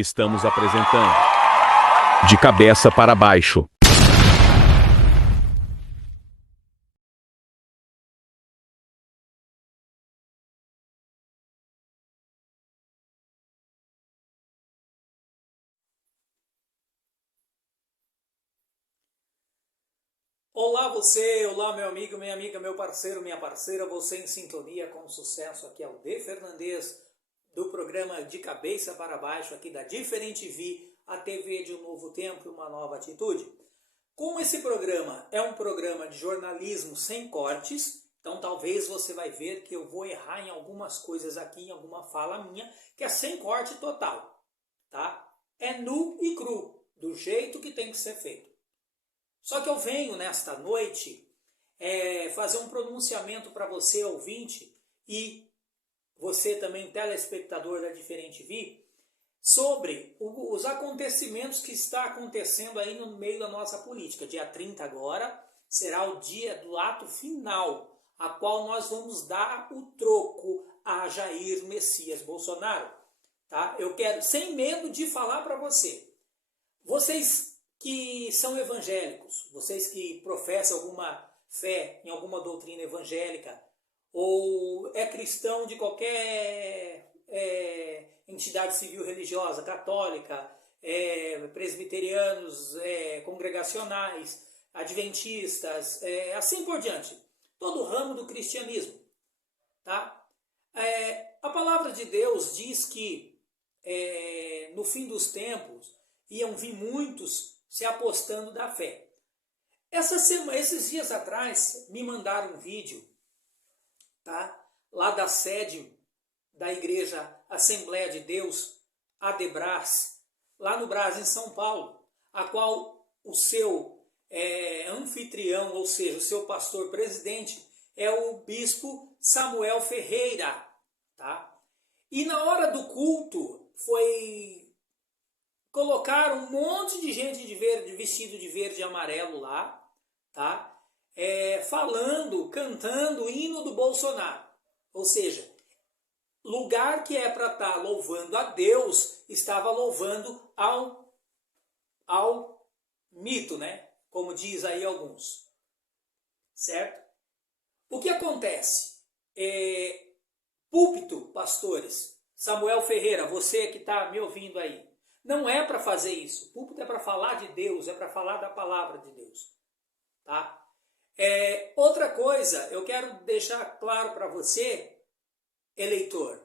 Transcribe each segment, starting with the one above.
Estamos apresentando De Cabeça para Baixo. Olá você, olá meu amigo, minha amiga, meu parceiro, minha parceira, você em sintonia com o sucesso, aqui é o D. Fernandes, do programa De Cabeça para Baixo, aqui da Diferente Vi, a TV de um novo tempo e uma nova atitude. Como esse programa é um programa de jornalismo sem cortes, então talvez você vai ver que eu vou errar em algumas coisas aqui, em alguma fala minha, que é sem corte total, tá? É nu e cru, do jeito que tem que ser feito. Só que eu venho nesta noite fazer um pronunciamento para você, ouvinte, e você também, telespectador da Diferente Vi, sobre os acontecimentos que está acontecendo aí no meio da nossa política. Dia 30 agora será o dia do ato final, a qual nós vamos dar o troco a Jair Messias Bolsonaro. Tá? Eu quero, sem medo de falar para vocês que são evangélicos, vocês que professam alguma fé em alguma doutrina evangélica, ou é cristão de qualquer entidade civil religiosa, católica, presbiterianos, congregacionais, adventistas, assim por diante, todo o ramo do cristianismo. Tá? A palavra de Deus diz que no fim dos tempos iam vir muitos se apostando da fé. Esses dias atrás me mandaram um vídeo, tá? Lá da sede da Igreja Assembleia de Deus, ADEBRAS, lá no Brás, em São Paulo, a qual o seu anfitrião, ou seja, o seu pastor presidente, é o bispo Samuel Ferreira. Tá? E na hora do culto colocaram um monte de gente de verde, vestido de verde e amarelo lá, tá? Falando, cantando o hino do Bolsonaro. Ou seja, lugar que é para estar louvando a Deus, estava louvando ao mito, né? Como diz aí alguns. Certo? O que acontece? Púlpito, pastores, Samuel Ferreira, você que está me ouvindo aí, não é para fazer isso. O púlpito é para falar de Deus, é para falar da palavra de Deus. Tá? Outra coisa, eu quero deixar claro para você, eleitor.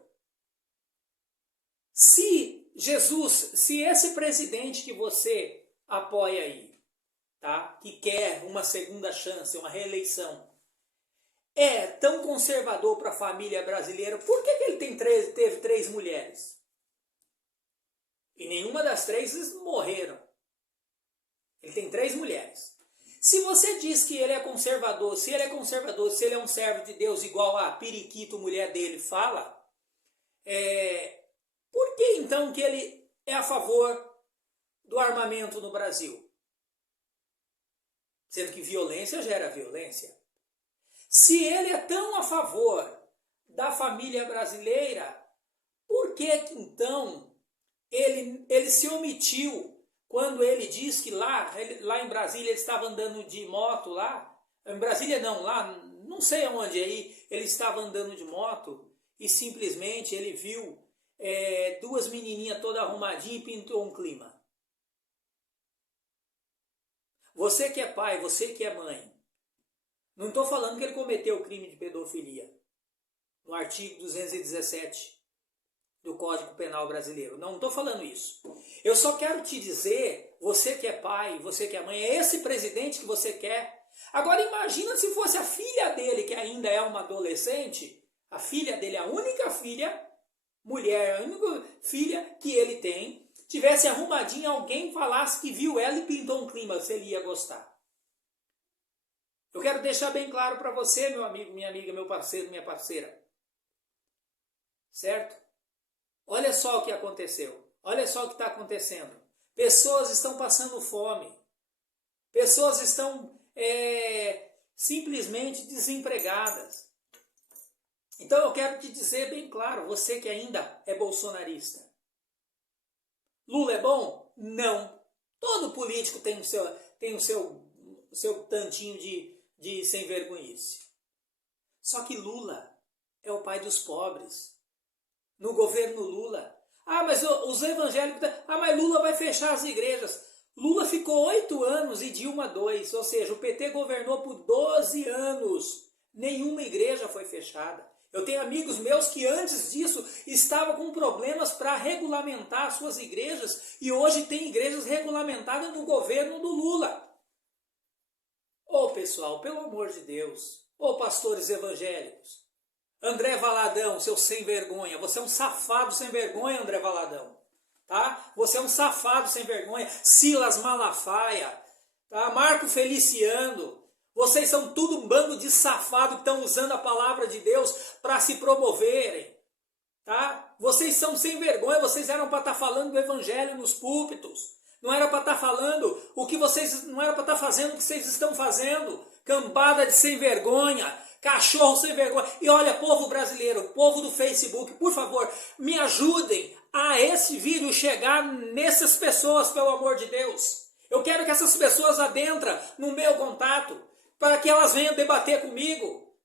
Se esse presidente que você apoia aí, tá? Que quer uma segunda chance, uma reeleição, é tão conservador para a família brasileira, por que ele teve 3 mulheres? E nenhuma das 3 morreram. Ele tem 3 mulheres. Se você diz que ele é conservador, se ele é um servo de Deus igual a periquito, mulher dele, fala, por que então que ele é a favor do armamento no Brasil? Sendo que violência gera violência. Se ele é tão a favor da família brasileira, por que então ele se omitiu quando ele diz que lá em Brasília ele estava andando de moto lá? Em Brasília não, lá não sei aonde aí, ele estava andando de moto e simplesmente ele viu 2 menininhas todas arrumadinhas e pintou um clima. Você que é pai, você que é mãe, não estou falando que ele cometeu crime de pedofilia, no artigo 217 do Código Penal Brasileiro. Não estou falando isso. Eu só quero te dizer, você que é pai, você que é mãe, é esse presidente que você quer. Agora imagina se fosse a filha dele, que ainda é uma adolescente, a filha dele, a única filha, mulher, a única filha que ele tem, tivesse arrumadinha, alguém falasse que viu ela e pintou um clima, se ele ia gostar. Eu quero deixar bem claro para você, meu amigo, minha amiga, meu parceiro, minha parceira. Certo? Olha só o que aconteceu. Olha só o que está acontecendo. Pessoas estão passando fome. Pessoas estão simplesmente desempregadas. Então eu quero te dizer bem claro, você que ainda é bolsonarista. Lula é bom? Não. Todo político tem o seu tantinho de sem vergonhice. Só que Lula é o pai dos pobres. No governo Lula. Ah, mas os evangélicos... Ah, mas Lula vai fechar as igrejas. Lula ficou 8 anos e Dilma 2. Ou seja, o PT governou por 12 anos. Nenhuma igreja foi fechada. Eu tenho amigos meus que antes disso estavam com problemas para regulamentar suas igrejas e hoje tem igrejas regulamentadas no governo do Lula. Ô pessoal, pelo amor de Deus, ô pastores evangélicos, André Valadão, seu sem vergonha, você é um safado sem vergonha, André Valadão, tá? Você é um safado sem vergonha, Silas Malafaia, tá? Marco Feliciano. Vocês são tudo um bando de safado que estão usando a palavra de Deus para se promoverem. Tá? Vocês são sem vergonha, vocês eram para estar falando do evangelho nos púlpitos. Não era para estar falando o que vocês, não era para estar fazendo o que vocês estão fazendo. Cambada de sem vergonha, cachorro sem vergonha. E olha, povo brasileiro, povo do Facebook, por favor, me ajudem a esse vídeo chegar nessas pessoas, pelo amor de Deus. Eu quero que essas pessoas adentrem no meu contato, para que elas venham debater comigo,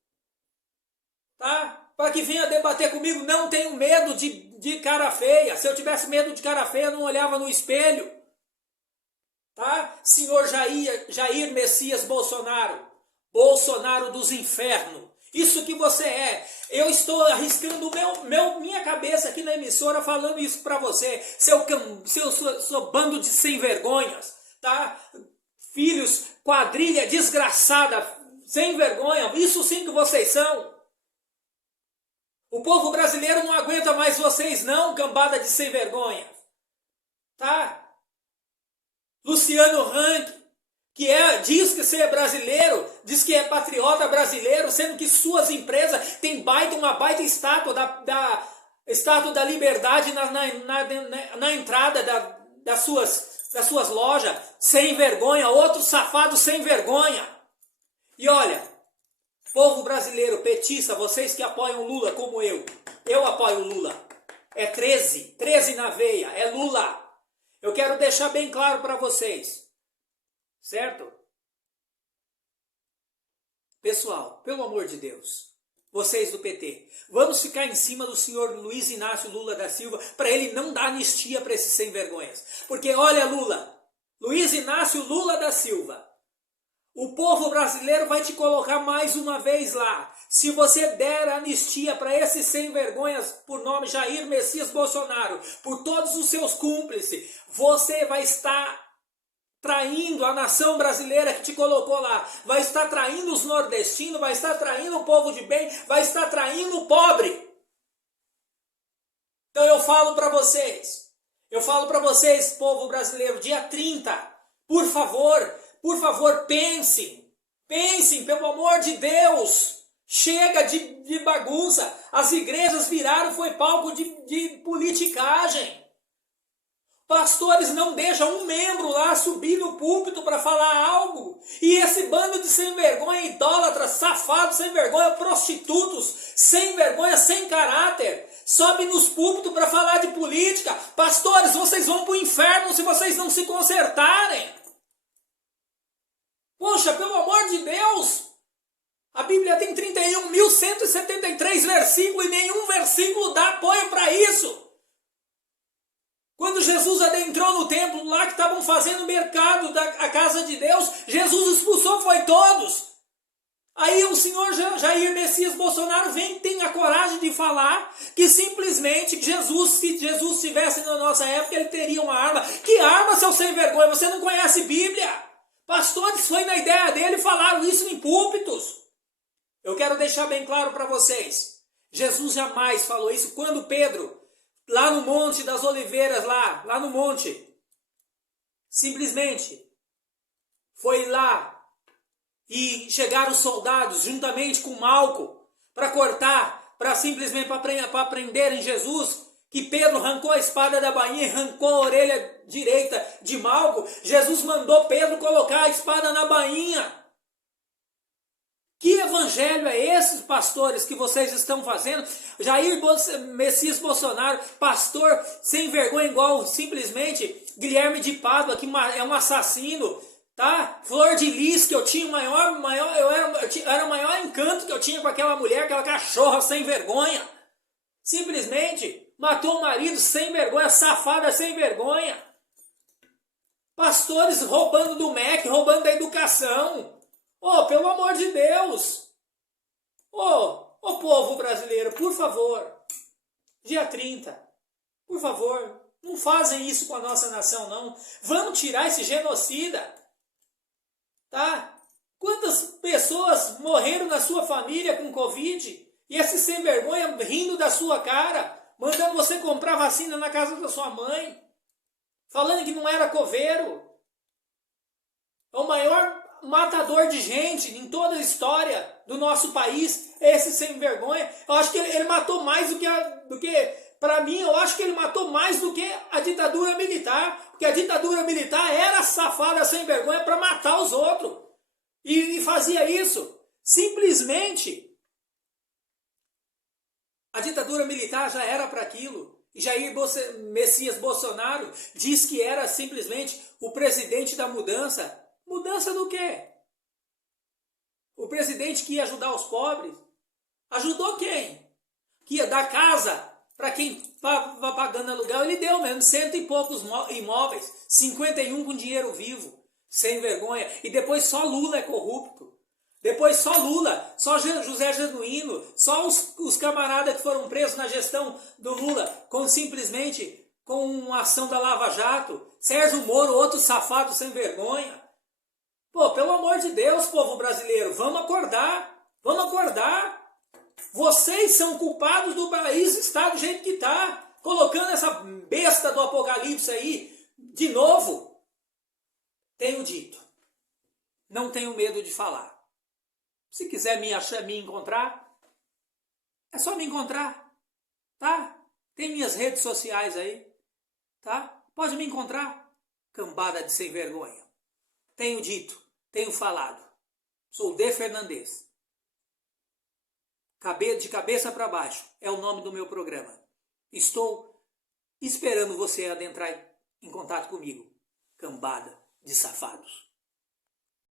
tá? Para que venham debater comigo, não tenho medo de cara feia. Se eu tivesse medo de cara feia, eu não olhava no espelho, tá? Senhor Jair Messias Bolsonaro, Bolsonaro dos infernos, isso que você é. Eu estou arriscando minha cabeça aqui na emissora falando isso para você, seu bando de sem vergonhas, tá? Filhos, quadrilha desgraçada, sem vergonha, isso sim que vocês são. O povo brasileiro não aguenta mais vocês não, cambada de sem vergonha. Tá? Luciano Huck, que diz que é brasileiro, diz que é patriota brasileiro, sendo que suas empresas têm uma baita estátua estátua da liberdade na entrada das suas lojas, sem vergonha, outro safado sem vergonha. E olha, povo brasileiro, petista, vocês que apoiam Lula como eu apoio Lula. É 13 na veia, é Lula. Eu quero deixar bem claro para vocês, certo? Pessoal, pelo amor de Deus, vocês do PT, vamos ficar em cima do senhor Luiz Inácio Lula da Silva para ele não dar anistia para esses sem vergonhas. Porque olha Luiz Inácio Lula da Silva, o povo brasileiro vai te colocar mais uma vez lá. Se você der anistia para esses sem vergonhas por nome Jair Messias Bolsonaro, por todos os seus cúmplices, você vai estar traindo a nação brasileira que te colocou lá, vai estar traindo os nordestinos, vai estar traindo o povo de bem, vai estar traindo o pobre. Então eu falo para vocês, povo brasileiro, dia 30, por favor, pensem, pelo amor de Deus, chega de bagunça, as igrejas foi palco de politicagem. Pastores não deixam um membro lá subir no púlpito para falar algo. E esse bando de sem vergonha, idólatras, safados, sem vergonha, prostitutos, sem vergonha, sem caráter, sobe nos púlpitos para falar de política. Pastores, vocês vão para o inferno se vocês não se consertarem. Poxa, pelo amor de Deus! A Bíblia tem 31.173 versículos e nenhum versículo dá apoio para isso. Quando Jesus adentrou no templo, lá que estavam fazendo mercado da casa de Deus, Jesus expulsou, foi todos. Aí o senhor Jair Messias Bolsonaro tem a coragem de falar que simplesmente se Jesus estivesse na nossa época, ele teria uma arma. Que arma, seu sem vergonha? Você não conhece Bíblia? Pastores foi na ideia dele e falaram isso em púlpitos. Eu quero deixar bem claro para vocês. Jesus jamais falou isso. Quando Pedro, lá no Monte das Oliveiras, lá no monte, simplesmente foi lá e chegaram os soldados juntamente com Malco para cortar, para prenderem Jesus, que Pedro arrancou a espada da bainha e arrancou a orelha direita de Malco. Jesus mandou Pedro colocar a espada na bainha. Que evangelho é esse, pastores, que vocês estão fazendo? Jair Messias Bolsonaro, pastor sem vergonha, igual simplesmente Guilherme de Pádua, que é um assassino, tá? Flor de Lis, que eu tinha o era o maior encanto que eu tinha com aquela mulher, aquela cachorra sem vergonha. Simplesmente matou o marido sem vergonha, safada sem vergonha. Pastores roubando do MEC, roubando da educação. Oh, pelo amor de Deus! Oh, povo brasileiro, por favor, dia 30, por favor, não fazem isso com a nossa nação, não. Vamos tirar esse genocida, tá? Quantas pessoas morreram na sua família com Covid? E esse sem vergonha rindo da sua cara, mandando você comprar vacina na casa da sua mãe, falando que não era coveiro. É o maior matador de gente em toda a história do nosso país, esse sem vergonha. Eu acho que ele matou mais do que para mim, eu acho que ele matou mais do que a ditadura militar, porque a ditadura militar era safada sem vergonha para matar os outros, e fazia isso simplesmente. A ditadura militar já era para aquilo. E Jair Messias Bolsonaro diz que era simplesmente o presidente da mudança. Mudança do quê? O presidente que ia ajudar os pobres? Ajudou quem? Que ia dar casa para quem estava pagando aluguel? Ele deu mesmo 100 e poucos imóveis, 51 com dinheiro vivo, sem vergonha. E depois só Lula é corrupto. Depois só Lula, só José Genuíno, só os camaradas que foram presos na gestão do Lula, simplesmente com uma ação da Lava Jato. Sérgio Moro, outro safado sem vergonha. Pô, pelo amor de Deus, povo brasileiro, vamos acordar, vamos acordar. Vocês são culpados do país estar do jeito que está, colocando essa besta do apocalipse aí, de novo. Tenho dito, não tenho medo de falar. Se quiser me encontrar, é só me encontrar, tá? Tem minhas redes sociais aí, tá? Pode me encontrar, cambada de sem vergonha. Tenho dito, tenho falado. Sou D. Fernandes. De cabeça para baixo é o nome do meu programa. Estou esperando você adentrar em contato comigo, cambada de safados.